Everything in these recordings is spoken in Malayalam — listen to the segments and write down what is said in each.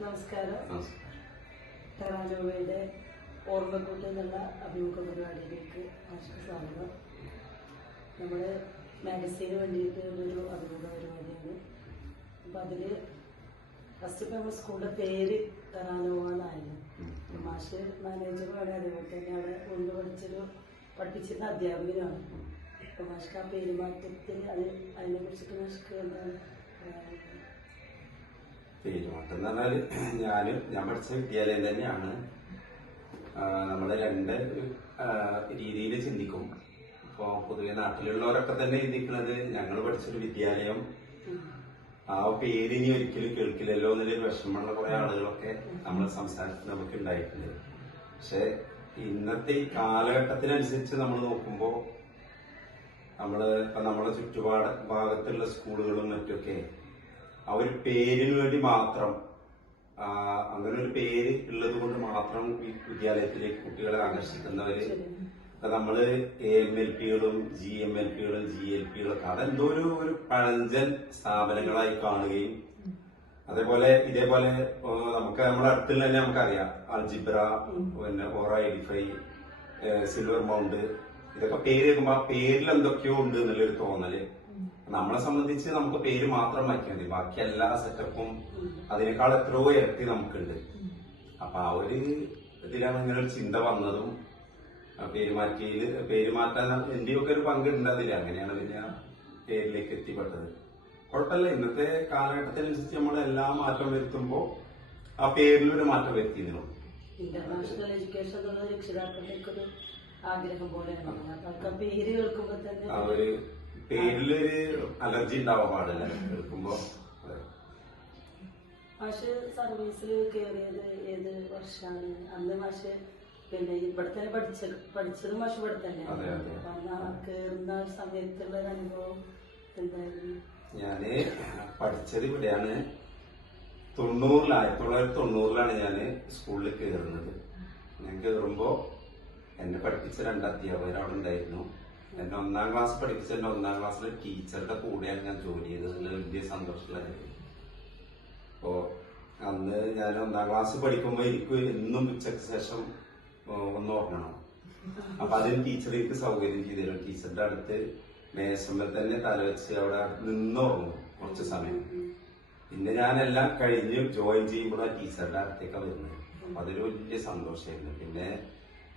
നമസ്കാരം. ടെറാനോവയുടെ ഓർമ്മക്കൂട്ട് എന്നുള്ള അഭിമുഖ പരിപാടിയിലേക്ക് സ്വാഗതം. നമ്മുടെ മാഗസീന് വേണ്ടിയിട്ട് ഒരു അഭിമുഖ പരിപാടിയാണ്. അപ്പം അതിൽ ഫസ്റ്റ് ഇപ്പം നമ്മുടെ സ്കൂളിൻ്റെ പേര് ടെറാനോവ എന്നായിരുന്നു. മാഷ് മാനേജറുമാണ്, അതേപോലെ തന്നെ അവിടെ കൊണ്ട് പഠിപ്പിച്ചിരുന്ന അധ്യാപകനാണ്. അപ്പം മാഷ്ക്ക് ആ പെരുമാറ്റത്തിൽ അതിനെ കുറിച്ചിട്ട് മാഷ്ക്ക് എന്താണ്? പെരുമാറ്റം എന്ന് പറഞ്ഞാല് ഞാൻ പഠിച്ച വിദ്യാലയം തന്നെയാണ്. നമ്മള് രണ്ട് രീതിയിൽ ചിന്തിക്കും. ഇപ്പൊ പൊതുവെ നാട്ടിലുള്ളവരൊക്കെ തന്നെ ചിന്തിക്കുന്നത് ഞങ്ങൾ പഠിച്ചൊരു വിദ്യാലയം ആ പേര് ഇനി ഒരിക്കലും കേൾക്കില്ലല്ലോ എന്നൊരു വിഷമമുള്ള കുറെ ആളുകളൊക്കെ നമ്മുടെ സംസ്ഥാനത്ത് നമുക്ക് ഉണ്ടായിട്ടുണ്ട്. പക്ഷെ ഇന്നത്തെ ഈ കാലഘട്ടത്തിനനുസരിച്ച് നമ്മൾ നോക്കുമ്പോ നമ്മളെ ഭാഗത്തുള്ള സ്കൂളുകളും മറ്റൊക്കെ ആ ഒരു പേരിന് വേണ്ടി മാത്രം, അങ്ങനെ ഒരു പേര് ഉള്ളത് കൊണ്ട് മാത്രം ഈ വിദ്യാലയത്തിലേക്ക് കുട്ടികളെ ആകർഷിക്കുന്നവര് നമ്മള് AMLP-കളും GMLP-കളും GLP-കളൊക്കെ അതെന്തോ ഒരു പഴഞ്ചൻ സ്ഥാപനങ്ങളായി കാണുകയും ഇതേപോലെ നമുക്ക് നമ്മുടെ അടുത്തിൽ തന്നെ നമുക്കറിയാം അൽജിബ്ര, പിന്നെ OR-85, സിൽവർ മൗണ്ട്, ഇതൊക്കെ പേര് കേൾക്കുമ്പോ ആ പേരിൽ എന്തൊക്കെയോ ഉണ്ട് എന്നുള്ളൊരു തോന്നല്. നമ്മളെ സംബന്ധിച്ച് നമുക്ക് പേര് മാത്രം മാറ്റിയാൽ മതി, ബാക്കി എല്ലാ സെറ്റപ്പും അതിനേക്കാൾ എത്രയോ ഇരട്ടി നമുക്കുണ്ട്. അപ്പൊ ആ ഒരു ഇതിലാണ് ഇങ്ങനെ ഒരു ചിന്ത വന്നതും പേര് മാറ്റാൻ എന്റെയൊക്കെ ഒരു പങ്കുണ്ട് അതിൽ. അങ്ങനെയാണ് പിന്നെ പേരിലേക്ക് എത്തിപ്പെട്ടത്. കുഴപ്പമില്ല, ഇന്നത്തെ കാലഘട്ടത്തിനനുസരിച്ച് നമ്മൾ എല്ലാ മാറ്റം വരുത്തുമ്പോ ആ പേരിലൊരു മാറ്റം വരുത്തിയിരുന്നു. ഇന്റർനാഷണൽ എഡ്യൂക്കേഷൻ എന്നുള്ള രക്ഷിതാക്കളുടെ ആഗ്രഹം പോലെയാണ്. പേര് കേൾക്കുമ്പോ തന്നെ അവര് പേരിലൊരു അലർജി ഉണ്ടാവാൻ പാടില്ല കേൾക്കുമ്പോ. മാഷ് സർവീസിൽ കയറിയത് ഏത് വർഷമാണ്? അന്ന് മാഷ് പിന്നെ ഇവിടെ തന്നെ പഠിച്ചതും മാഷ് ഇവിടെ തന്നെയാണ്. കേറുന്ന സമയത്തുള്ള ഒരു അനുഭവം എന്തായിരുന്നു? ഞാന് പഠിച്ചത് ഇവിടെയാണ്. 1990-ലാണ് ഞാന് സ്കൂളിൽ കയറുന്നത്. ഞാൻ കയറുമ്പോ എന്നെ പഠിപ്പിച്ച 2 അധ്യാപകർ അവിടെ ഉണ്ടായിരുന്നു. എന്നെ 1-ാം ക്ലാസ് പഠിപ്പിച്ച 1-ാം ക്ലാസ്സിലെ ടീച്ചറുടെ കൂടെയാണ് ഞാൻ ജോലി ചെയ്തത്. വലിയ സന്തോഷമുള്ളതായിരുന്നു. അപ്പോ അന്ന് ഞാൻ 1-ാം ക്ലാസ് പഠിക്കുമ്പോ എനിക്ക് എന്നും ഉച്ചയ്ക്ക് ശേഷം ഒന്ന് ഉറങ്ങണം. അപ്പൊ അതിന് ടീച്ചർ എനിക്ക് സൗകര്യം ചെയ്തു തരും. ടീച്ചറുടെ അടുത്ത് മേശമ്മൽ തന്നെ തലവെച്ച് അവിടെ നിന്നുറങ്ങും കുറച്ച് സമയം. പിന്നെ ഞാനെല്ലാം കഴിഞ്ഞ് ജോയിൻ ചെയ്യുമ്പോഴാണ് ടീച്ചറുടെ അടുത്തേക്ക് വരുന്നത്. അപ്പൊ അതൊരു വലിയ സന്തോഷമായിരുന്നു. പിന്നെ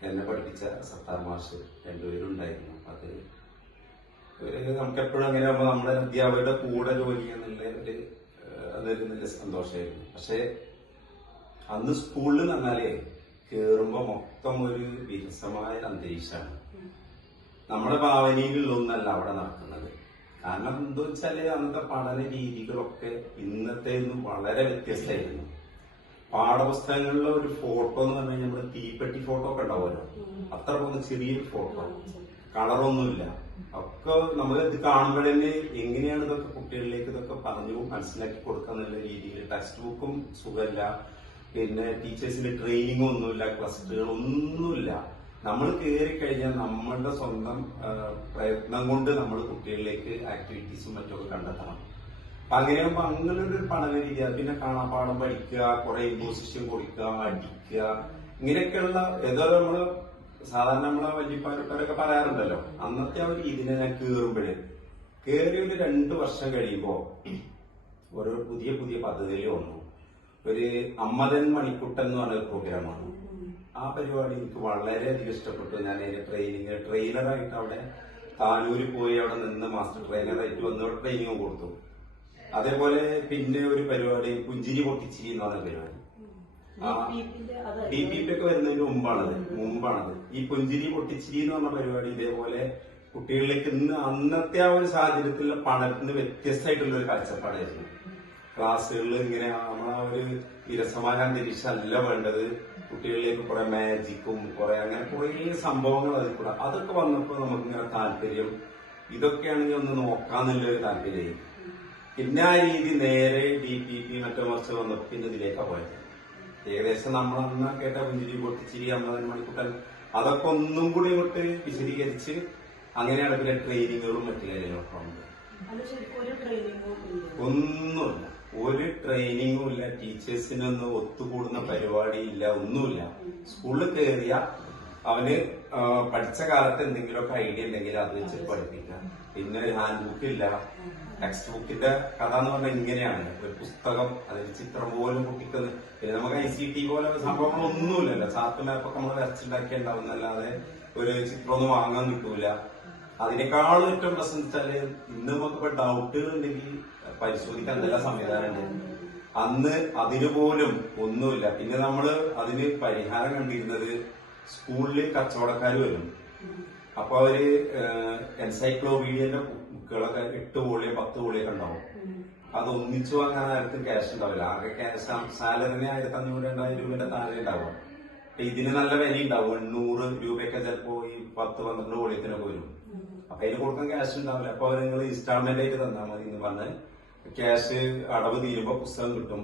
എന്നെ പഠിപ്പിച്ച സത്താർ മാഷ് 2 പേരുണ്ടായിരുന്നു. അത് നമുക്കെപ്പോഴും അങ്ങനെ ആകുമ്പോ നമ്മുടെ അധ്യാപകരുടെ കൂടെ ജോലി ചെയ്യാന്നുള്ള അതൊരു നല്ല സന്തോഷമായിരുന്നു. പക്ഷെ അന്ന് സ്കൂളിൽ പറഞ്ഞാലേ കേറുമ്പോ മൊത്തം ഒരു വിരസമായ അന്തരീക്ഷമാണ്. നമ്മുടെ ഭാവനയിലുള്ളൊന്നല്ല അവിടെ നടക്കുന്നത്. കാരണം എന്താ വെച്ചാല് അന്നത്തെ പഠന രീതികളൊക്കെ ഇന്നത്തെ വളരെ വ്യത്യസ്തമായിരുന്നു. പാഠപുസ്തകങ്ങളിലെ ഒരു ഫോട്ടോ എന്ന് പറഞ്ഞു കഴിഞ്ഞാൽ നമ്മുടെ തീപ്പെട്ടി ഫോട്ടോ ഒക്കെ ഉണ്ടാവുമല്ലോ, അത്ര പോകുന്ന ചെറിയൊരു ഫോട്ടോ, കളറൊന്നുമില്ല. ഒക്കെ നമ്മൾ ഇത് കാണുമ്പോഴേ എങ്ങനെയാണ് ഇതൊക്കെ കുട്ടികളിലേക്ക് ഇതൊക്കെ പറഞ്ഞു മനസ്സിലാക്കി കൊടുക്കാന്നുള്ള രീതിയിൽ ടെക്സ്റ്റ് ബുക്കും സുഖമില്ല, പിന്നെ ടീച്ചേഴ്സിന്റെ ട്രെയിനിങ് ഒന്നുമില്ല, ക്ലസ്റ്ററുകളൊന്നുമില്ല. നമ്മൾ കയറി കഴിഞ്ഞാൽ നമ്മളുടെ സ്വന്തം പ്രയത്നം കൊണ്ട് നമ്മൾ കുട്ടികളിലേക്ക് ആക്ടിവിറ്റീസും മറ്റൊക്കെ കണ്ടെത്തണം. അപ്പൊ അങ്ങനെയാകുമ്പോ അങ്ങനെ ഒരു പഠന രീതി. പിന്നെ കാണാപ്പാഠം പഠിക്കുക, കുറെ ഇമ്പോസിഷൻ കൊടുക്കുക, അടിക്കുക, ഇങ്ങനെയൊക്കെയുള്ള ഏതോ നമ്മള് സാധാരണ നമ്മളെ വല്യപ്പാരൊക്കെ പറയാറുണ്ടല്ലോ. അന്നത്തെ ആ ഒരു ഇതിനെ ഞാൻ കയറി ഒരു 2 വർഷം കഴിയുമ്പോ ഓരോ പുതിയ പദ്ധതികൾ വന്നു. ഒരു അമ്മദൻ മണിക്കുട്ടൻ എന്ന് പറഞ്ഞ പ്രോഗ്രാമാണ്. ആ പരിപാടി എനിക്ക് വളരെയധികം ഇഷ്ടപ്പെട്ടു. ഞാൻ അതിന്റെ ട്രെയിനറായിട്ട് അവിടെ താനൂര് പോയി അവിടെ നിന്ന് മാസ്റ്റർ ട്രെയിനറായിട്ട് വന്ന് ട്രെയിനിങ് കൊടുത്തു. അതേപോലെ പിന്നെ ഒരു പരിപാടി പുഞ്ചിരി പൊട്ടിച്ചിരി എന്ന് പറഞ്ഞ പരിപാടി, DPP ഒക്കെ വരുന്നതിന് മുമ്പാണത്. ഈ പുഞ്ചിരി പൊട്ടിച്ചിരി എന്ന് പറഞ്ഞ പരിപാടി ഇതേപോലെ കുട്ടികളിലേക്ക് അന്നത്തെ ആ ഒരു സാഹചര്യത്തിലുള്ള പഠനത്തിന് വ്യത്യസ്തമായിട്ടുള്ള ഒരു കാഴ്ചപ്പാടായിരുന്നു. ക്ലാസ്സുകളിൽ ഇങ്ങനെ നമ്മളാ ഒരു വിരസമായ അന്തരീക്ഷമല്ല വേണ്ടത്. കുട്ടികളിലേക്ക് കുറെ മാജിക്കും അങ്ങനെ കുറെ സംഭവങ്ങൾ അതിൽ കൂടെ അതൊക്കെ വന്നപ്പോ നമുക്കിങ്ങനെ താല്പര്യം, ഇതൊക്കെയാണെങ്കിൽ ഒന്ന് നോക്കാന്നുള്ളൊരു താല്പര്യമായി. പിന്നെ ആ രീതി നേരെ DPP മറ്റോ മറിച്ച് വന്നപ്പോ പിന്നെ ഇതിലേക്കാ പോയത്. ഏകദേശം നമ്മൾ അന്ന് കേട്ട പുഞ്ചിരി പൊട്ടിച്ചിരി അമ്മദൻ മണിക്കുട്ടൻ അതൊക്കെ ഒന്നും കൂടി ഇങ്ങോട്ട് വിശദീകരിച്ച് അങ്ങനെയാണ് പിന്നെ ട്രെയിനിങ്ങുകളും മറ്റു കാര്യങ്ങളൊക്കെ ഉണ്ട്. ഒന്നുമില്ല. ഒരു ട്രെയിനിങ്ങും ഇല്ല, ടീച്ചേഴ്സിനൊന്നും ഒത്തുകൂടുന്ന പരിപാടി ഇല്ല, ഒന്നുമില്ല. സ്കൂളിൽ കയറിയ അവന് പഠിച്ച കാലത്ത് എന്തെങ്കിലുമൊക്കെ ഐഡിയ ഉണ്ടെങ്കിൽ അത് വെച്ച് പഠിപ്പിക്കാം. പിന്നെ ഹാൻഡ് ബുക്ക് ഇല്ല. ടെക്സ്റ്റ് ബുക്കിന്റെ കഥ എന്ന് പറഞ്ഞാൽ ഇങ്ങനെയാണ്, ഒരു പുസ്തകം അതിൽ ചിത്രം പോലും കുട്ടിക്കുന്നത്. പിന്നെ നമുക്ക് ICT പോലെ സംഭവങ്ങളൊന്നുമില്ലല്ലോ. ചാർട്ട് മാപ്പൊക്കെ നമ്മൾ വരച്ചുണ്ടാക്കി ഉണ്ടാവുന്നല്ലാതെ ഒരു ചിത്രമൊന്നും വാങ്ങാൻ കിട്ടൂല. അതിനേക്കാളും ഏറ്റവും പ്രശ്നം വെച്ചാല് ഇന്ന് നമുക്കിപ്പോ ഡൗട്ടുകൾ ഉണ്ടെങ്കിൽ പരിശോധിക്കാൻ എന്തെല്ലാം സംവിധാനമുണ്ട്. അന്ന് അതിന് പോലും ഒന്നുമില്ല. പിന്നെ നമ്മള് അതിന് പരിഹാരം കണ്ടിരുന്നത് സ്കൂളിൽ കച്ചവടക്കാർ വരും. അപ്പൊ അവര് എൻസൈക്ലോപീഡിയന്റെ ബുക്കുകളൊക്കെ 8 വോളിയോ 10 വോളിയോ ഒക്കെ ഉണ്ടാവും. അത് ഒന്നിച്ചു വാങ്ങാൻ ആർക്കും ക്യാഷ് ഉണ്ടാവില്ല. ആകെ ക്യാഷ് സാലറിന് 1500-2000 രൂപയുടെ താഴെ ഉണ്ടാവും. ഇതിന് നല്ല വില ഉണ്ടാവും. 800 രൂപയൊക്കെ ചിലപ്പോ ഈ 10-12 വോളിയത്തിനൊക്കെ വരും. അപ്പൊ അതിന് കൊടുക്കാൻ ക്യാഷ് ഉണ്ടാവില്ല. അപ്പൊ അവർ നിങ്ങൾ ഇൻസ്റ്റാൾമെന്റ് ആയിട്ട് തന്നാൽ മതി എന്ന് പറഞ്ഞ് ക്യാഷ് അടവ് തീരുമ്പോ പുസ്തകം കിട്ടും.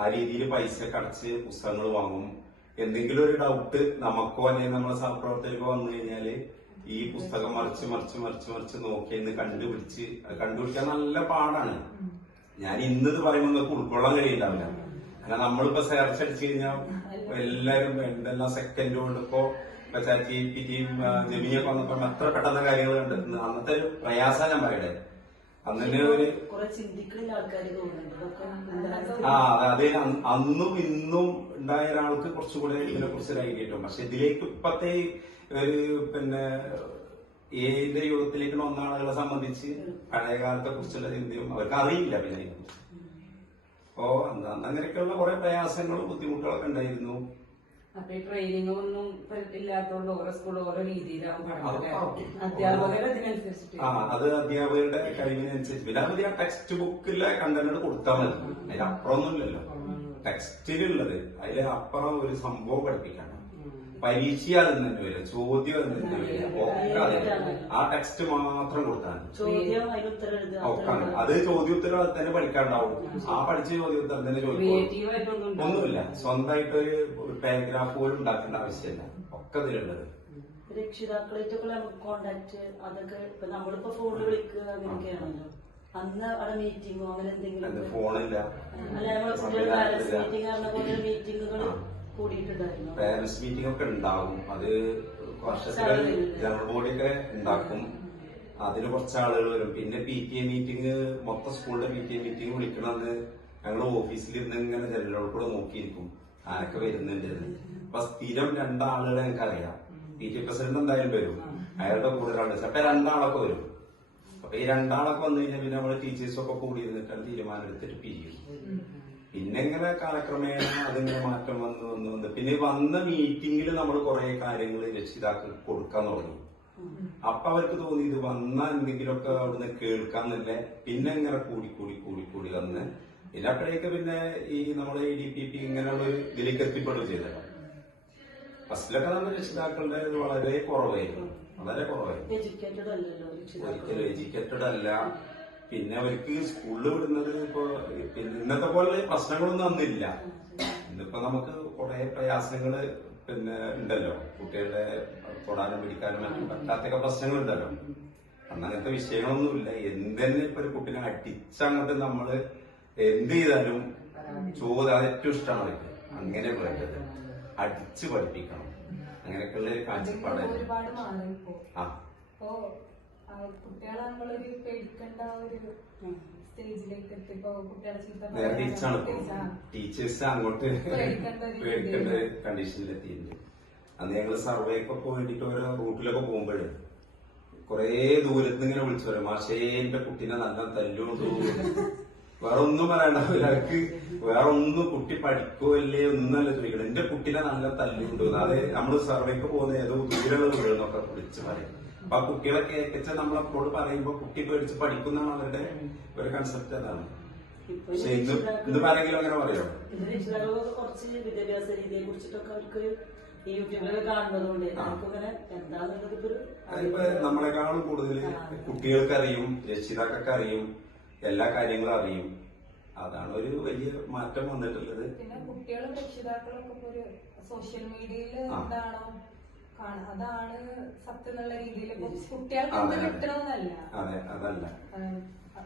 ആ രീതിയിൽ പൈസ അടച്ച് പുസ്തകങ്ങൾ വാങ്ങും. എന്തെങ്കിലും ഒരു ഡൗട്ട് നമുക്കോ അല്ലെങ്കിൽ നമ്മളെ സഹപ്രവർത്തകർക്കോ വന്നു കഴിഞ്ഞാല് ഈ പുസ്തകം മറിച്ച് നോക്കി എന്ന് കണ്ടുപിടിക്കാൻ നല്ല പാടാണ്. ഞാൻ ഇന്നത് പറയുമ്പോൾ നിങ്ങൾക്ക് ഉൾക്കൊള്ളാൻ കഴിയുണ്ടാവില്ല. കാരണം നമ്മളിപ്പോ സെർച്ച് അടിച്ചു കഴിഞ്ഞാൽ എല്ലാരും എന്തെല്ലാം സെക്കൻഡ് കൊണ്ട് ഇപ്പോ ChatGPTയും ജെമിനിയൊക്കെ വന്നപ്പോ എത്ര പെട്ടെന്ന് കാര്യങ്ങൾ കണ്ടെത്തുന്നത്. അന്നത്തെ ഒരു പ്രയാസം ഞാൻ പറയട്ടെ. അന്നെ ഒരു അതെ അന്നും ഇന്നും ഉണ്ടായ ഒരാൾക്ക് കുറച്ചുകൂടെ ഇതിനെ കുറിച്ച് ഒരു ഐഡിയ കിട്ടും. പക്ഷെ ഇതിലേക്ക് ഇപ്പത്തെ ഒരു പിന്നെ ഏത് യുഗത്തിലേക്ക് വന്ന ആളുകളെ സംബന്ധിച്ച് പഴയ കാലത്തെ കുറിച്ചുള്ള ചിന്തയും അവർക്ക് അറിയില്ല. പിന്നെ അപ്പോ അങ്ങനെയൊക്കെയുള്ള കുറെ പ്രയാസങ്ങളും ബുദ്ധിമുട്ടുകളൊക്കെ ഉണ്ടായിരുന്നു. അപ്പൊ ഈ ട്രെയിനിങ് ഒന്നും ഇല്ലാത്തതുകൊണ്ട് ഓരോ സ്കൂൾ ഓരോ രീതിയിലാവും അധ്യാപകരുടെ അതിനനുസരിച്ചിട്ട്. അത് അധ്യാപകരുടെ കഴിവിനനുസരിച്ച്. പിന്നെ അത് ടെക്സ്റ്റ് ബുക്കിലെ കണ്ടന്റ് കൊടുത്താൽ മതി. അതിലപ്പുറമൊന്നും ഇല്ലല്ലോ ടെക്സ്റ്റിലുള്ളത്. അതിലപ്പുറം ഒരു സംഭവം പഠിപ്പിക്കണം. പരീക്ഷ അതിന് വരില്ല, ചോദ്യം അതിന് വരില്ല, ഒക്കെ അതിന് ആ ടെക്സ്റ്റ് മാത്രം കൊടുത്താൽ ഒക്കാണ്. അത് ചോദ്യോത്തരം അത് തന്നെ പഠിക്കാണ്ടാവും. ആ പഠിച്ച ചോദ്യോത്തരം തന്നെ ചോദിക്കും. ഒന്നുമില്ല, സ്വന്തമായിട്ടൊരു പാരഗ്രാഫ് പോലും ഉണ്ടാക്കേണ്ട ആവശ്യമില്ല. ഒക്കെ ഇതിലുള്ളത്. രക്ഷിതാക്കളായിട്ടൊക്കെ നമുക്ക് കോണ്ടാക്ട് അതൊക്കെ ഇപ്പൊ നമ്മളിപ്പോ ഫോണിൽ വിളിക്കുക അങ്ങനെയൊക്കെയാണല്ലോ. അന്ന് അവിടെ മീറ്റിംഗോ അങ്ങനെ എന്തെങ്കിലും ഫോണില്ല. മീറ്റിംഗുകൾ കൂടിയിട്ടുണ്ടായിരുന്നു. പാരന്റ്സ് മീറ്റിംഗ് ഒക്കെ ഉണ്ടാവും. അത് വർഷത്തിൽ ജനറൽ ബോഡിയൊക്കെ ഉണ്ടാക്കും. അതിന് കുറച്ച് ആളുകൾ വരും. പിന്നെ PTA മീറ്റിംഗ്, മൊത്തം സ്കൂളിന്റെ PTA മീറ്റിംഗ് വിളിക്കണമെന്ന് ഞങ്ങൾ ഓഫീസിലിരുന്ന് ഇങ്ങനെ ജനറലോട് കൂടെ നോക്കിയിരിക്കും ആരൊക്കെ വരുന്നുണ്ട്. അപ്പൊ സ്ഥിരം 2 ആളുകളെ ഞങ്ങൾക്ക് അറിയാം. PTA പ്രസിഡന്റ് എന്തായാലും വരും, അയാളുടെ കൂടെ 2 അപ്പൊ 2 ആളൊക്കെ വരും. അപ്പൊ ഈ 2 ആളൊക്കെ വന്നു കഴിഞ്ഞാൽ പിന്നെ നമ്മള് ടീച്ചേഴ്സൊക്കെ കൂടി ഇരുന്നിട്ടാണ് തീരുമാനം എടുത്തിട്ട് പിരിയും. പിന്നെ ഇങ്ങനെ കാലക്രമേണ അതിങ്ങനെ മാറ്റം വന്ന് പിന്നെ വന്ന മീറ്റിംഗിൽ നമ്മൾ കുറെ കാര്യങ്ങൾ രക്ഷിതാക്കൾക്ക് കൊടുക്കാൻ തുടങ്ങി. അപ്പൊ അവർക്ക് തോന്നി ഇത് വന്ന എന്തെങ്കിലുമൊക്കെ അവിടുന്ന് കേൾക്കാന്നല്ലേ. പിന്നെ ഇങ്ങനെ കൂടി വന്ന് പിന്നെ അപ്പോഴേക്ക് പിന്നെ ഈ നമ്മളെ EDPP ഇങ്ങനെയുള്ള ഇതിലേക്ക് എത്തിപ്പെടുക ചെയ്തല്ലോ. ഫസ്റ്റിലൊക്കെ നമ്മുടെ രക്ഷിതാക്കളുടെ വളരെ കുറവായിരുന്നു. ഒരിക്കലും എഡ്യൂക്കേറ്റഡ് അല്ല. പിന്നെ അവർക്ക് സ്കൂളിൽ വിടുന്നത് ഇപ്പൊ പിന്നെ ഇന്നത്തെ പോലെ പ്രശ്നങ്ങളൊന്നും അന്നില്ല. ഇന്നിപ്പോ നമുക്ക് കുറെ പ്രയാസങ്ങള് പിന്നെ ഉണ്ടല്ലോ. കുട്ടികളുടെ തൊടാനും പിടിക്കാനും മറ്റും പറ്റാത്തൊക്കെ പ്രശ്നങ്ങളുണ്ടല്ലോ. അന്ന് അങ്ങനത്തെ വിഷയങ്ങളൊന്നുമില്ല. എന്തെന്നെ ഇപ്പൊ ഒരു കുട്ടീനെ അടിച്ചങ്ങോട്ട് നമ്മള് എന്ത് ചെയ്താലും ചോദ്യം അത് ഏറ്റവും ഇഷ്ടമാണ് അവർക്ക്. അങ്ങനെ വേണ്ടത് അടിച്ച് പഠിപ്പിക്കണം. അങ്ങനെയൊക്കെയുള്ള ഒരു കാഴ്ചപ്പാടാണ്. കുട്ടികളെ നമ്മളൊരു പേടിക്കേണ്ട ഒരു സ്റ്റേജിലേക്ക് എത്തിപ്പോ കുട്ടികളെ നേരെ തിരിച്ചാണ് ടീച്ചേഴ്സ് അങ്ങോട്ട് പേടിക്കേണ്ട കണ്ടീഷനിലെത്തിയിട്ടുണ്ട്. അന്ന് ഞങ്ങള് സർവേക്കൊക്കെ വേണ്ടിട്ട് ഓരോ റൂട്ടിലൊക്കെ പോകുമ്പോഴേ കൊറേ ദൂരത്ത് ഇങ്ങനെ വിളിച്ചു പറയും, മാഷേ എന്റെ കുട്ടീനെ നല്ല തല്ലുകൊണ്ടു. വേറെ ഒന്നും പറയണ്ടാവില്ല അവർക്ക്. വേറെ ഒന്നും കുട്ടി പഠിക്കോ അല്ലേ ഒന്നല്ല ചോദിക്കണം. എന്റെ കുട്ടീനെ നല്ല തല്ലുകൊണ്ടു. അത് നമ്മള് സർവേക്ക് പോകുന്ന ഏതോ ദൂരമുള്ള വീടുന്നൊക്കെ വിളിച്ച് പറയും. അപ്പൊ ആ കുട്ടികളെ കേൾപ്പിച്ച നമ്മളെപ്പോഴും പറയുമ്പോ കുട്ടി പേടിച്ച് പഠിക്കുന്നതാണ് അവരുടെ ഒരു കൺസെപ്റ്റ്. അതാണ്. പക്ഷെ ഇന്ന് ആരെങ്കിലും അങ്ങനെ പറയോ? കുറച്ച് വിദ്യാഭ്യാസ രീതിയെ കുറിച്ചിട്ടൊക്കെ അവർക്ക് യൂട്യൂബിലൊക്കെ കാണുന്നതുകൊണ്ട് അതിപ്പോ നമ്മളെക്കാളും കൂടുതൽ കുട്ടികൾക്ക് അറിയും, രക്ഷിതാക്കൾക്ക് അറിയും, എല്ലാ കാര്യങ്ങളും അറിയും. അതാണ് ഒരു വലിയ മാറ്റം വന്നിട്ടുള്ളത്. പിന്നെ കുട്ടികളും രക്ഷിതാക്കളും ഒക്കെ ഒരു സോഷ്യൽ മീഡിയയിൽ എന്താണോ അതാണ് സത്യം എന്നുള്ള രീതിയിൽ കുട്ടികൾക്ക് കിട്ടണമെന്നല്ല. അതെ, അതല്ല.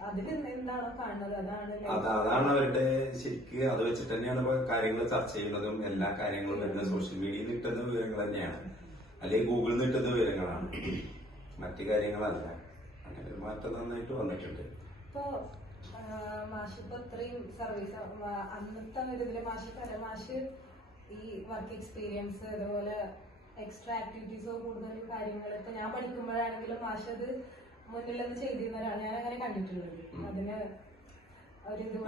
അതിൽ എന്താണോ കാണുന്നത് അതാണ് അതാണ് അവരുടെ ശരിക്ക് അത് വെച്ചിട്ട് തന്നെയാണ് ഇപ്പൊ കാര്യങ്ങൾ ചർച്ച ചെയ്യുന്നതും എല്ലാ കാര്യങ്ങളും വരുന്ന സോഷ്യൽ മീഡിയയിൽ നിന്ന് കിട്ടുന്ന വിവരങ്ങൾ തന്നെയാണ്, അല്ലെങ്കിൽ ഗൂഗിളിൽ നിന്ന് കിട്ടുന്ന വിവരങ്ങളാണ്, മറ്റു കാര്യങ്ങളല്ല. അങ്ങനെ ഒരു മാറ്റം നന്നായിട്ട് വന്നിട്ടുണ്ട്. ഇപ്പൊ മാഷ് ഇപ്പൊ ഇത്രയും സർവീസ് അന്നത്തെ ഒരു ഇതില് മാഷ് ഈ വർക്ക് എക്സ്പീരിയൻസ് അതുപോലെ എക്സ്ട്രാ ആക്ടിവിറ്റീസോ കൂടുതൽ കാര്യങ്ങൾ ഇപ്പൊ ഞാൻ പഠിക്കുമ്പോഴാണെങ്കിലും മാഷ് അത് മുന്നിൽ നിന്ന് ചെയ്തിരുന്ന ഒരാളാണ് ഞാൻ അങ്ങനെ കണ്ടിട്ടുള്ളത്. അതിന് ഒരിത്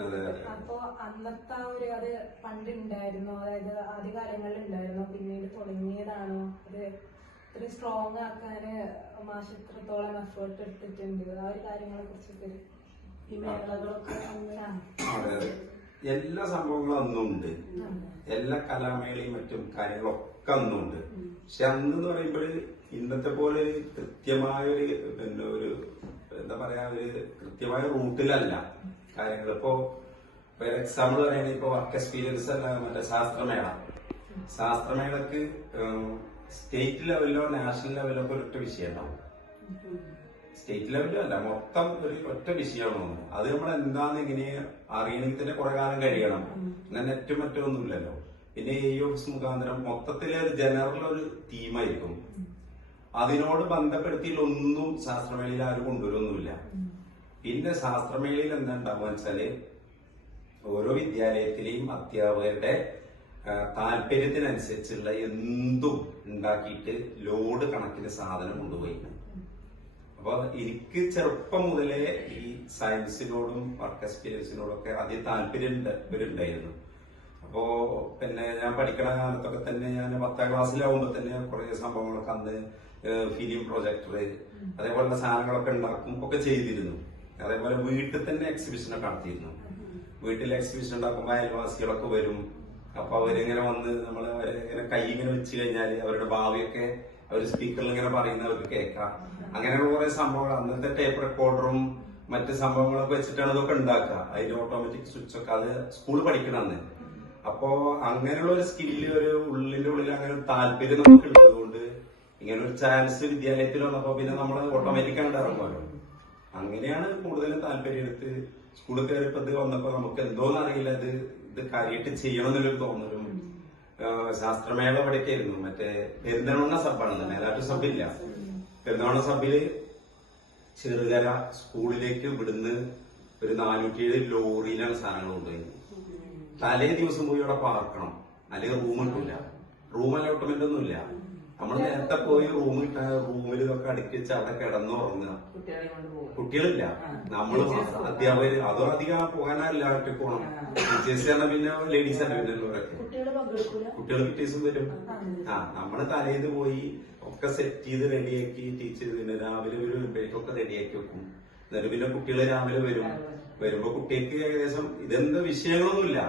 അപ്പൊ അന്നത്തെ ഒരു അത് പണ്ട് ഉണ്ടായിരുന്നോ, അതായത് ആദ്യകാലങ്ങളിൽ ഉണ്ടായിരുന്നോ, പിന്നീട് തുടങ്ങിയതാണോ, അത് ഇത്ര സ്ട്രോങ് ആക്കാന് മാഷ് ഇത്രത്തോളം എഫേർട്ട് എടുത്തിട്ടുണ്ട്, ആ ഒരു കാര്യങ്ങളെ കുറിച്ചൊക്കെ ഈ മേളകളൊക്കെ അതെ, എല്ലാ സംഭവങ്ങളും അന്നുണ്ട്, എല്ലാ കലാമേളയും മറ്റും കാര്യങ്ങളൊക്കെ അന്നുണ്ട്. പക്ഷെ അന്നെന്ന് പറയുമ്പോൾ ഇന്നത്തെ പോലെ കൃത്യമായ ഒരു എന്താ പറയാ ഒരു കൃത്യമായ റൂട്ടിലല്ല കാര്യങ്ങൾ. ഇപ്പോ എക്സാമ്പിൾ പറയുകയാണെങ്കിൽ ഇപ്പൊ വർക്ക് എക്സ്പീരിയൻസ് അല്ല, മറ്റേ ശാസ്ത്രമേളക്ക് സ്റ്റേറ്റ് ലെവലിലോ നാഷണൽ ലെവലിലോ ഒക്കെ ഒരൊറ്റ വിഷയം ഉണ്ടാവും. സ്റ്റേറ്റ് ലെവലിലോ അല്ല, മൊത്തം ഒരു ഒറ്റ വിഷയമാണ്. അത് നമ്മൾ എന്താന്ന് ഇങ്ങനെ അറിയണമെങ്കിൽ തന്നെ കുറെ കാലം കഴിയണം. പിന്നെ നെറ്റും മറ്റൊന്നുമില്ലല്ലോ. പിന്നെ AOS മുഖാന്തരം മൊത്തത്തിലെ ഒരു ജനറൽ ഒരു തീമായിരിക്കും. അതിനോട് ബന്ധപ്പെടുത്തിയിട്ടൊന്നും ശാസ്ത്രമേളയിൽ ആരും കൊണ്ടുവരൊന്നുമില്ല. പിന്നെ ശാസ്ത്രമേളയിൽ എന്താ ഉണ്ടാവുക വെച്ചാല് ഓരോ വിദ്യാലയത്തിലെയും അധ്യാപകരുടെ താല്പര്യത്തിനനുസരിച്ചുള്ള എന്തും ഉണ്ടാക്കിയിട്ട് ലോഡ് കണക്കിന് സാധനം കൊണ്ടുപോയി. അപ്പൊ എനിക്ക് ചെറുപ്പം മുതലേ ഈ സയൻസിനോടും വർക്ക് എക്സ്പീരിയൻസിനോടും ഒക്കെ അധികം താല്പര്യം ഉണ്ടായിരുന്നു. അപ്പോ പിന്നെ ഞാൻ പഠിക്കണ കാലത്തൊക്കെ തന്നെ ഞാൻ 10ാം ക്ലാസ്സിലാവുമ്പോ തന്നെ കുറെ സംഭവങ്ങളൊക്കെ അന്ന് ഫിലിം പ്രൊജക്ടർ അതേപോലുള്ള സാധനങ്ങളൊക്കെ ഉണ്ടാക്കും ഒക്കെ ചെയ്തിരുന്നു. അതേപോലെ വീട്ടിൽ തന്നെ എക്സിബിഷനൊക്കെ നടത്തിയിരുന്നു. വീട്ടിൽ എക്സിബിഷൻ ഉണ്ടാക്കുമ്പോൾ അയൽവാസികളൊക്കെ വരും. അപ്പൊ അവരിങ്ങനെ വന്ന് നമ്മൾ അവരെ കൈ ഇങ്ങനെ വെച്ച് കഴിഞ്ഞാല് അവരുടെ ഭാവിയൊക്കെ അവർ സ്പീക്കറിൽ ഇങ്ങനെ പറയുന്നവർക്ക് കേൾക്കാം. അങ്ങനെയുള്ള കുറെ സംഭവങ്ങൾ അന്നത്തെ ടേപ്പ് റെക്കോർഡറും മറ്റ് സംഭവങ്ങളൊക്കെ വെച്ചിട്ടാണ് ഇതൊക്കെ ഉണ്ടാക്കുക. അതിന്റെ ഓട്ടോമാറ്റിക് സ്വിച്ച് ഒക്കെ അത് സ്കൂളിൽ പഠിക്കണമെന്ന്. അപ്പോ അങ്ങനെയുള്ള ഒരു സ്കില്ല് ഒരു ഉള്ളിന്റെ ഉള്ളിൽ അങ്ങനെ താല്പര്യം നമുക്ക് ഉള്ളതുകൊണ്ട് ഇങ്ങനെ ഒരു ചാൻസ് വിദ്യാലയത്തിൽ വന്നപ്പോ പിന്നെ നമ്മൾ ഓട്ടോമാറ്റിക് ആയിട്ട് ഇറങ്ങുമല്ലോ. അങ്ങനെയാണ് കൂടുതലും താല്പര്യം എടുത്ത് സ്കൂളിൽ കയറിയപ്പോ ഇത് വന്നപ്പോ നമുക്ക് എന്തോന്ന് അറിയില്ല, ഇത് കാര്യമായിട്ട് ചെയ്യണം എന്നുള്ളൊരു തോന്നലും. ശാസ്ത്രമേള ഇവിടേക്കായിരുന്നു, മറ്റേ പെരുന്തൽമണ്ണ സബ്ബാണ്, മേലാറ്റൂർ സബില്ല. പെരുന്തൽമണ്ണ സബില് ചെറുകര സ്കൂളിലേക്ക് ഇവിടുന്ന് ഒരു 407 ലോറിയിലാണ് സാധനങ്ങൾ കൊണ്ടുപോയി. തലേ ദിവസം പോയി അവിടെ പാർക്കണം, അല്ലെങ്കിൽ റൂം കിട്ടില്ല. റൂം അലോട്ട്മെന്റ് ഒന്നുമില്ല. നമ്മൾ നേരത്തെ പോയി റൂമിൽ ഇതൊക്കെ അടുക്കി വെച്ച് അവിടെ കിടന്നുറങ്ങുക. കുട്ടികളില്ല, നമ്മള് അധ്യാപകര് അതോ അധികം പോകാനല്ല ഒറ്റ പോകണം. ടീച്ചേഴ്സ് തന്നെ പിന്നെ ലേഡീസ് അല്ല പിന്നെ ഉള്ളവരൊക്കെ. കുട്ടികൾ ടീച്ചേഴ്സും വരും. നമ്മള് തലേന്ന് പോയി ഒക്കെ സെറ്റ് ചെയ്ത് റെഡിയാക്കി ടീച്ചർ പിന്നെ രാവിലെ ഒരു ബ്രേക്കൊക്കെ റെഡിയാക്കി വെക്കും. എന്നിട്ട് പിന്നെ കുട്ടികൾ രാവിലെ വരുമ്പോ കുട്ടികൾക്ക് ഏകദേശം ഇതെന്ത് വിഷയങ്ങളൊന്നുമില്ല,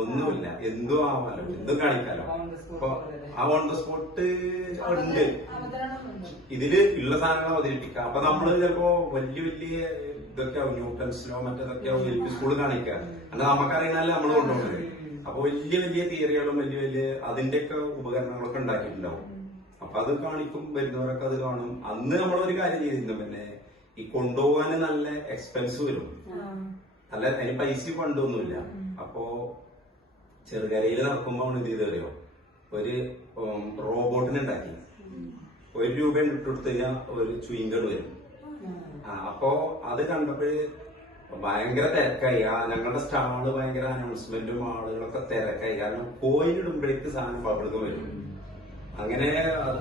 ഒന്നുമില്ല, എന്തും ആവാലോ, എന്തും കാണിക്കാലോ. അപ്പൊ ആ ഓൺ ദ സ്പോട്ട് ഉണ്ട്, ഇതില് ഉള്ള സാധനങ്ങൾ അവതരിപ്പിക്കാം. അപ്പൊ നമ്മള് ചിലപ്പോ വലിയ ഇതൊക്കെ ന്യൂട്ടൺസിലോ മറ്റേതൊക്കെ LP സ്കൂള് കാണിക്കുക. എന്നാൽ നമുക്കറിയാനല്ല നമ്മൾ കൊണ്ടുപോകുന്നത്. അപ്പൊ വലിയ തിയറികളും വലിയ അതിന്റെയൊക്കെ ഉപകരണങ്ങളൊക്കെ ഉണ്ടാക്കിയിട്ടുണ്ടാവും. അപ്പൊ അത് കാണിക്കും, വരുന്നവരൊക്കെ അത് കാണും. അന്ന് നമ്മളൊരു കാര്യം ചെയ്തിരുന്നു, പിന്നെ ഈ കൊണ്ടുപോകാന് നല്ല എക്സ്പെൻസ് വരും, നല്ല അതിന് പൈസ ഫണ്ടൊന്നുമില്ല. അപ്പോ ചെറുകരയിൽ നടക്കുമ്പോ ഇത് ചെയ്തറിയോ, ഒരു റോബോട്ടിനെ ഉണ്ടാക്കി 1 രൂപ ഇട്ടുകൊടുത്തു കഴിഞ്ഞാൽ ഒരു ചുയിങ്കട് വരും. അപ്പോ അത് കണ്ടപ്പോഴ് ഭയങ്കര തിരക്കായി. ഞങ്ങളുടെ സ്റ്റാള് ഭയങ്കര അനൗൺസ്മെന്റും ആളുകളൊക്കെ തിരക്കായി. കാരണം കോയിൻ ഇടുമ്പോഴേക്ക് സാധനം പബ്ലിക് വരും. അങ്ങനെ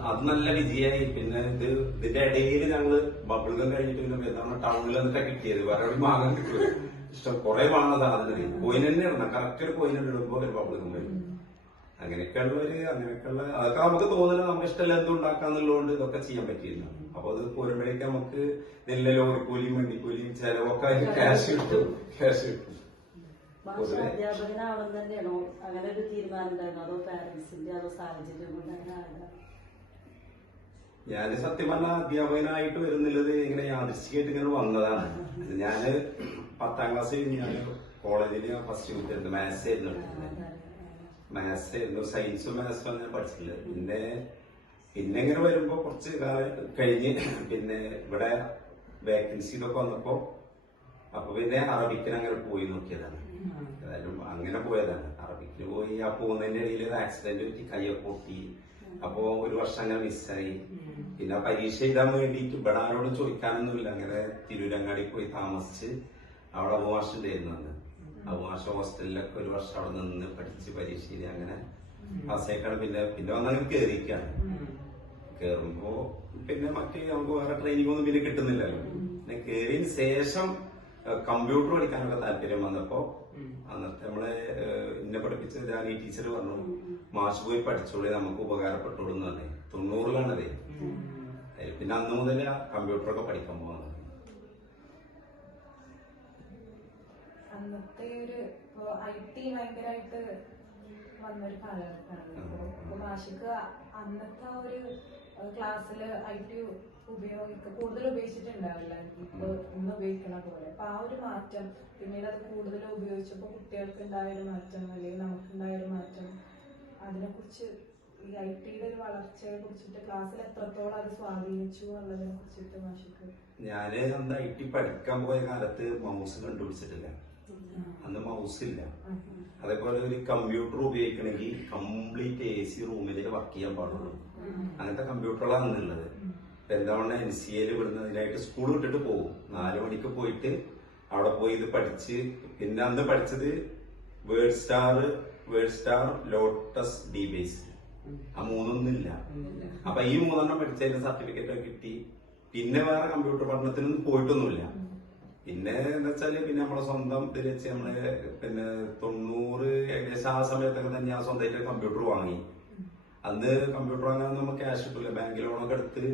അത് നല്ല വിജയമായി. പിന്നെ ഇതിന്റെ ഇടയിൽ ഞങ്ങള് ബബിൾഗം കഴിഞ്ഞിട്ട് പിന്നെ എന്താണ് ടൗണിൽ എന്നിട്ടാ കിട്ടിയത്. വേറെ ഒരു വാങ്ങാൻ കിട്ടും, ഇഷ്ടം കുറെ വാങ്ങുന്ന സാധനം കോയിൻ തന്നെ ഇടണം. കറക്റ്റ് ഒരു കോയിൻ ഇടുമ്പോ ഒരു ബബിൾഗം വരും. അങ്ങനെയൊക്കെയുള്ള അതൊക്കെ നമുക്ക് തോന്നുന്നത് നമുക്ക് ഇഷ്ടമല്ല എന്തും ഉണ്ടാക്കാന്നുള്ളതുകൊണ്ട് ഇതൊക്കെ ചെയ്യാൻ പറ്റിയിരുന്നു. അപ്പൊ അത് പോരുമ്പോഴേക്ക് നമുക്ക് നെല്ല് ലോറിക്കൂലിയും വണ്ടിക്കൂലിയും ചെലവൊക്കെ ക്യാഷ് കിട്ടും. അധ്യാപകനാവണം തന്നെയാണോ അങ്ങനെ ഒരു തീരുമാനം ഉണ്ടായിരുന്നു, അതോ പാരന്റ്സിന്റെ അതോ സാഹചര്യം കൊണ്ട് അങ്ങനെ ആയതാ? ഞാന് സത്യം പറഞ്ഞാൽ അധ്യാപകനായിട്ട് വരുന്നുള്ളത് ഇങ്ങനെ യാദൃശ്ചികമായിട്ട് ഇങ്ങനെ വന്നതാണ്. ഞാന് 10ാം ക്ലാസ് കഴിഞ്ഞ് ഞാൻ കോളേജില് ഫസ്റ്റ് കിട്ടിയിരുന്നു. മാത്സ് ആയിരുന്നു, സയൻസും മാത്സും ഞാൻ പഠിച്ചിട്ടില്ല. പിന്നെ ഇങ്ങനെ വരുമ്പോ കുറച്ച് കാലം കഴിഞ്ഞ് പിന്നെ ഇവിടെ വേക്കൻസി ഇതൊക്കെ വന്നപ്പോ അപ്പൊ പിന്നെ അറബിക്കിന് അങ്ങനെ പോയി നോക്കിയതാണ്. ഏതായാലും അങ്ങനെ പോയതാണ്. അറബിക്കിന് പോയി ആ പോകുന്നതിന്റെ ഇടയിൽ ഒരു ആക്സിഡന്റ് പറ്റി, കയ്യൊക്കെ പൊട്ടി. അപ്പോ ഒരു വർഷം അങ്ങനെ മിസ്സായി. പിന്നെ പരീക്ഷ എഴുതാൻ വേണ്ടിയിട്ട് ഇവിടെ ആരോടും ചോദിക്കാനൊന്നുമില്ല. അങ്ങനെ തിരൂരങ്ങാടി പോയി താമസിച്ച് അവിടെ അബുമാഷുണ്ടായിരുന്നു. അന്ന് അബുമാഷ ഹോസ്റ്റലിലൊക്കെ ഒരു വർഷം അവിടെ നിന്ന് പഠിച്ച് പരീക്ഷയിൽ അങ്ങനെ പാസ്സായിട്ടാണ് പിന്നെ വന്നങ്ങനെ കേറിയിരിക്കാണ്. കേറുമ്പോ പിന്നെ നമുക്ക് വേറെ ട്രെയിനിങ് ഒന്നും പിന്നെ കിട്ടുന്നില്ലല്ലോ. പിന്നെ കേറിയതിന് ശേഷം കമ്പ്യൂട്ടർ പഠിക്കാനൊക്കെ താല്പര്യം വന്നപ്പോ അന്നത്തെ നമ്മളെ എന്നെ പഠിപ്പിച്ച ജാനി ടീച്ചർ പറഞ്ഞു, മാഷ് പോയി പഠിച്ചോളി, നമുക്ക് ഉപകാരപ്പെട്ടോളൂ എന്ന് പറഞ്ഞു. 90-ലാണതേ. പിന്നെ അന്ന് മുതൽ കമ്പ്യൂട്ടറൊക്കെ പഠിക്കാൻ പോകുന്നത്. അന്നത്തെ ഒരു IT ഭയങ്കരമായിട്ട് വന്നൊരു കാലഘട്ടമാണ്. അപ്പൊ മാഷിക്ക് അന്നത്തെ ഒരു ക്ലാസ്സില് IT കൂടുതൽ ഉപയോഗിച്ചിട്ടുണ്ടാവില്ല ഇപ്പൊ ഇന്ന് ഉപയോഗിക്കണ പോലെ. അപ്പൊ ആ ഒരു മാറ്റം പിന്നീട് അത് കൂടുതൽ ഉപയോഗിച്ചപ്പോ കുട്ടികൾക്ക് ഉണ്ടായൊരു മാറ്റം അല്ലെങ്കിൽ നമുക്കുണ്ടായൊരു മാറ്റം, അതിനെ കുറിച്ച് ഈ IT-യുടെ ഒരു വളർച്ചയെ കുറിച്ചിട്ട് ക്ലാസ്സിൽ എത്രത്തോളം അത് സ്വാധീനിച്ചു എന്നുള്ളതിനെ കുറിച്ചിട്ട് മാഷിക്ക്. ഞാന് അന്ന് IT പഠിക്കാൻ പോയ കാലത്ത് മൗസ് കണ്ടുപിടിച്ചിട്ടില്ല. അന്ന് മൗസ് ഇല്ല. അതേപോലെ ഒരു കമ്പ്യൂട്ടർ ഉപയോഗിക്കണമെങ്കിൽ കംപ്ലീറ്റ് AC റൂമിൽ വർക്ക് ചെയ്യാൻ പാടുള്ളൂ. അങ്ങനത്തെ കമ്പ്യൂട്ടറുകളാണ് അന്നുള്ളത്. പെരുന്തവണ്ണ NCAയിൽ വിടുന്ന അതിനായിട്ട് സ്കൂൾ വിട്ടിട്ട് പോകും. 4 മണിക്ക് പോയിട്ട് അവിടെ പോയി ഇത് പഠിച്ച്, പിന്നെ അന്ന് പഠിച്ചത് വേർഡ് സ്റ്റാർ ലോട്ടസ് DBase. ആ 3 അപ്പൊ ഈ 3 പഠിച്ചതിന്റെ സർട്ടിഫിക്കറ്റ് ഒക്കെ കിട്ടി. പിന്നെ വേറെ കമ്പ്യൂട്ടർ പഠനത്തിനൊന്നും പോയിട്ടൊന്നുമില്ല. പിന്നെ എന്താ വെച്ചാല് പിന്നെ നമ്മളെ സ്വന്തം ഇതിൽ വെച്ച് നമ്മള് പിന്നെ 90 ഏകദേശം ആ സമയത്തൊക്കെ തന്നെ ഞാൻ സ്വന്തമായിട്ട് കമ്പ്യൂട്ടർ വാങ്ങി. അന്ന് കമ്പ്യൂട്ടർ വാങ്ങാൻ നമുക്ക് ക്യാഷ് കിട്ടില്ല. ബാങ്ക് ലോണൊക്കെ എടുത്ത്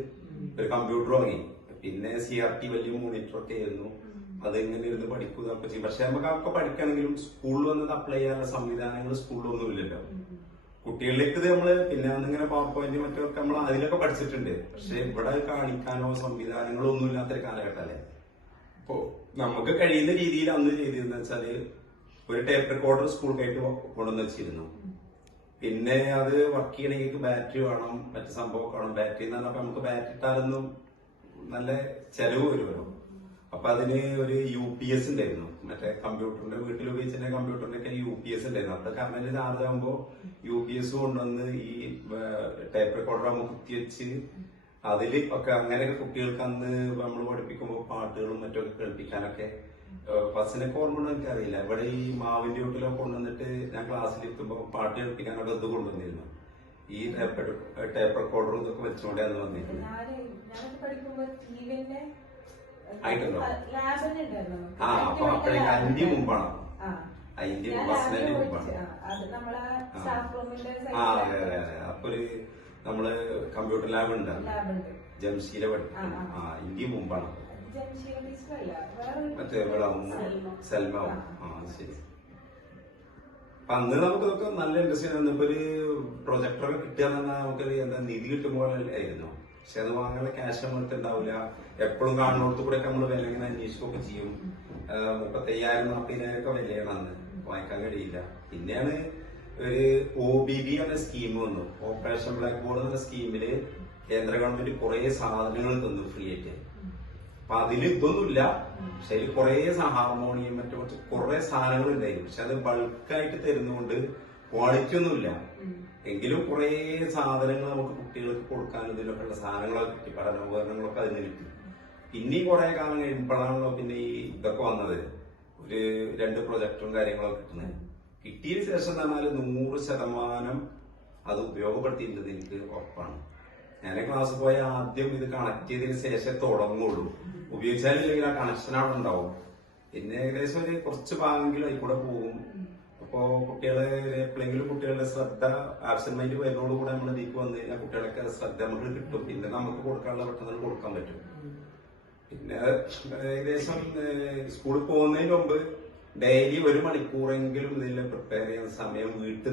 ഒരു കമ്പ്യൂട്ടർ വാങ്ങി. പിന്നെ CRT വലിയ മോണിറ്റർ ഒക്കെ ആയിരുന്നു. അതെങ്ങനെ ഇരുന്ന് പഠിക്കുക ചെയ്യും. പക്ഷെ നമുക്ക് അതൊക്കെ പഠിക്കണമെങ്കിലും സ്കൂളിൽ വന്നത് അപ്ലൈ ചെയ്യാനുള്ള സംവിധാനങ്ങൾ സ്കൂളിലൊന്നും ഇല്ലല്ലോ. കുട്ടികളിലേക്ക് ഇത് നമ്മള് പിന്നെ അന്നിങ്ങനെ പവർ പോയിന്റ് മറ്റൊക്കെ നമ്മൾ അതിലൊക്കെ പഠിച്ചിട്ടുണ്ട്. പക്ഷെ ഇവിടെ കാണിക്കാനോ സംവിധാനങ്ങളോ ഒന്നും ഇല്ലാത്തൊരു കാലഘട്ടമല്ലേ. അപ്പോ നമുക്ക് കഴിയുന്ന രീതിയിൽ അന്ന് ചെയ്തിരുന്ന വെച്ചാല് ഒരു ടേപ്പ് റെക്കോർഡർ സ്കൂളിലായിട്ട് കൊണ്ടുവന്ന് വെച്ചിരുന്നു. പിന്നെ അത് വർക്ക് ചെയ്യണമെങ്കിൽ ബാറ്ററി വേണം, മറ്റു സംഭവമൊക്കെ വേണം. ബാറ്ററി എന്ന് പറഞ്ഞപ്പോ നമുക്ക് ബാറ്ററി ഇട്ടാലൊന്നും നല്ല ചെലവ് വരുമല്ലോ. അപ്പൊ അതിന് ഒരു UPS ഉണ്ടായിരുന്നു. മറ്റേ കമ്പ്യൂട്ടറിന്റെ വീട്ടിൽ ഉപയോഗിച്ചിരുന്ന കമ്പ്യൂട്ടറിന്റെ ഒക്കെ UPS ഉണ്ടായിരുന്നു. അത് കറണ്ട് ചാർജ് ആകുമ്പോ UPS കൊണ്ടുവന്ന് ഈ ടേപ്പ് റെക്കോർഡർ നമുക്ക് കുത്തിവെച്ച് അതിൽ ഒക്കെ അങ്ങനെയൊക്കെ കുട്ടികൾക്ക് അന്ന് നമ്മൾ പഠിപ്പിക്കുമ്പോൾ പാട്ടുകളും മറ്റൊക്കെ കേൾപ്പിക്കാനൊക്കെ ഫസ്റ്റിനൊക്കെ ഓർമ്മ എനിക്കറിയില്ല. ഇവിടെ ഈ മാവിന്റെ വീട്ടിലൊക്കെ കൊണ്ടുവന്നിട്ട് ഞാൻ ക്ലാസ്സിൽ എത്തുമ്പോൾ പാട്ട് കേൾപ്പിക്കാനൊക്കെ ഇത് കൊണ്ടുവന്നിരുന്നു. ഈ ടേപ്പ് റെക്കോർഡറും ഇതൊക്കെ വെച്ചുകൊണ്ടേ അന്ന് വന്നിരുന്നു. ആയിട്ടുണ്ടോ? ആ അപ്പൊ അപ്പോഴേക്ക് 5 മുമ്പാണ്. 5 ബസ്സിന്റെ മുമ്പാണ്. അതെ അതെ അതെ. അപ്പൊ ഒരു നമ്മള് കമ്പ്യൂട്ടർ ലാബ് ഉണ്ട്, ജംഷീല പഠിക്കും. ഇന്ത്യ മുമ്പാണ്. മറ്റേ സെൽമാവും. ശരി. അപ്പൊ അന്ന് നമുക്കിതൊക്കെ നല്ല ഇൻട്രസ്റ്റ് ആയിരുന്നു. ഇപ്പൊ ഒരു പ്രൊജക്ടറൊക്കെ കിട്ടുക എന്ന് പറഞ്ഞാൽ നമുക്കൊരു എന്താ നിധി കിട്ടും പോലെ ആയിരുന്നു. പക്ഷെ അത് വാങ്ങാനുള്ള ക്യാഷ് നമ്മൾക്ക് ഉണ്ടാവില്ല. എപ്പോഴും കാണുന്നിടത്ത് കൂടെ നമ്മൾ വില ഇങ്ങനെ അന്വേഷിക്കുകയൊക്കെ ചെയ്യും. 35,000-40,000 ഒക്കെ വിലയാണ് അന്ന്. വാങ്ങിക്കാൻ കഴിയില്ല. പിന്നെയാണ് ഒരു OBB എന്ന സ്കീം വന്നു. ഓപ്പറേഷൻ ബ്ലാക്ക് ബോർഡ് എന്ന സ്കീമില് കേന്ദ്ര ഗവൺമെന്റ് കുറെ സാധനങ്ങൾ തന്നു ഫ്രീ ആയിട്ട്. അപ്പൊ അതിൽ ഇതൊന്നുമില്ല. പക്ഷെ അതിൽ കുറെ ഹാർമോണിയം മറ്റു കുറെ സാധനങ്ങൾ ഉണ്ടായിരുന്നു. പക്ഷെ അത് ബൾക്കായിട്ട് തരുന്നതുകൊണ്ട് ക്വാളിറ്റി ഒന്നുമില്ല. എങ്കിലും കുറെ സാധനങ്ങൾ നമുക്ക് കുട്ടികൾക്ക് കൊടുക്കാനും ഇതിനൊക്കെ ഉള്ള സാധനങ്ങളൊക്കെ കിട്ടി. പഠനോപകരണങ്ങളൊക്കെ അതിന് കിട്ടി. പിന്നെയും കുറെ കാലം കഴിയുമ്പോഴാണല്ലോ പിന്നെ ഈ ഇതൊക്കെ വന്നത്. ഒരു 2 പ്രൊജക്ടറും കാര്യങ്ങളൊക്കെ കിട്ടുന്നത്. കിട്ടിയതിന് ശേഷം എന്ന് പറഞ്ഞാൽ 100% അത് ഉപയോഗപ്പെടുത്തിയിട്ടുണ്ട് എനിക്ക് ഉറപ്പാണ്. ഞാൻ ക്ലാസ് പോയ ആദ്യം ഇത് കണക്ട് ചെയ്തതിന് ശേഷം തുടങ്ങുള്ളൂ. ഉപയോഗിച്ചാലില്ലെങ്കിൽ ആ കണക്ഷൻ അവിടെ ഉണ്ടാവും. പിന്നെ ഏകദേശം ഒരു കുറച്ച് ഭാഗമെങ്കിലും അതിൽ പോകും. അപ്പോ കുട്ടികളെ എപ്പോഴെങ്കിലും കുട്ടികളുടെ ശ്രദ്ധ ആബ്സെന്റ് മൈൻഡ് വരുന്നതോടുകൂടെ നമ്മൾ ഇതിലേക്ക് വന്നു കഴിഞ്ഞാൽ കുട്ടികളൊക്കെ ശ്രദ്ധ നമുക്ക് കിട്ടും. പിന്നെ നമുക്ക് കൊടുക്കാനുള്ള പെട്ടെന്ന് കൊടുക്കാൻ പറ്റും. പിന്നെ ഏകദേശം സ്കൂളിൽ പോകുന്നതിന് മുമ്പ് ഡെയിലി 1 മണിക്കൂറെങ്കിലും ഇതിൽ പ്രിപ്പയർ ചെയ്യുന്ന സമയം വീട്ടിൽ